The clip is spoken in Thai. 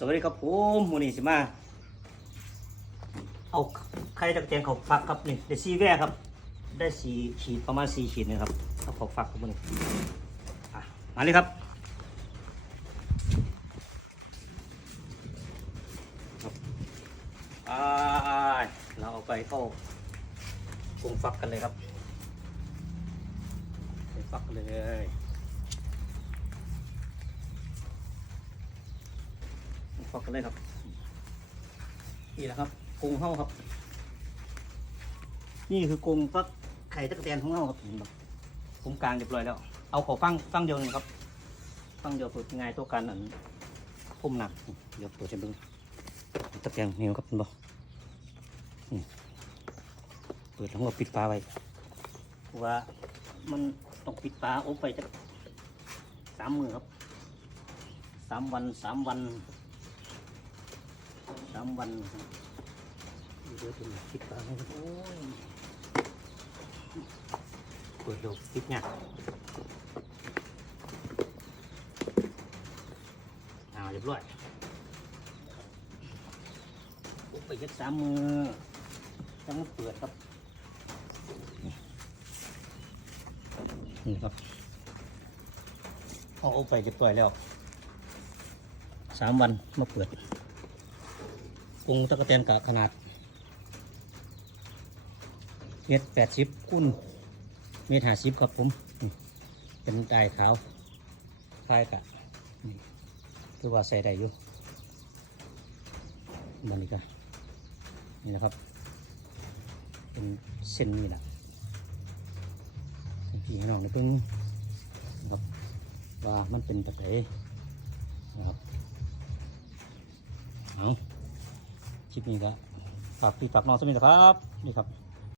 สวัสดีครับผมมูนี่สิมา เอาไข่ตะเกียงเขาฟักครับนี่ได้ซีแว่ครับ ได้สีขีดประมาณสี่ขีดนะครับเอาเขาฟักครับมูนี่มาเลยครับเราเอาไปเข้ากรงฟักกันเลยครับไปฟักเลย ฟักกันเลยครับ นี่แหละครับกงเฮ้าครับ นี่คือกงฟักไข่ตะกแตนของเฮ้าครับเห็นบ่ผมกลางเรียบร้อยแล้ว เอาขอฟังฟังเดียวนึงครับ ฟังเดียวเปิดง่ายตัวกันอันพุ่มหนัก เดี๋ยวเปิดจะเบิ่งตะแกรงเหนียวครับเห็นบ่นี่เปิดแล้วก็ปิดฝาไว้เพราะว่ามันต้องปิดฝาอบไปจะสามมือครับสามวันสามวันามวันครับเดี๋ยวถึงปิดฝาให้ครับโอ้ยเปิดดูปิดเนี่ยอ่าเรียบร้อยอบไปยักสามมือจังมันเปิดครับนี่ครับเอาเอาไปเรียบร้อยแล้วสามวันมาเปิด กรงตะกะแตนกะขนาดเมตรแปดสิบคูณเมตรห้าสิบครับผม เป็นไดายขาวคลายกะคือว่าใส่ได้อยู่มันนี่กะนี่นะครับ เป็นเส้นนี่แหละพี่น้องในเพิ่งนะครับว่ามันเป็นตะไคร้นะครับเอา คลิปนี้ก็ฝากพี่ฝากน้องสมิธนะครับ นี่ครับ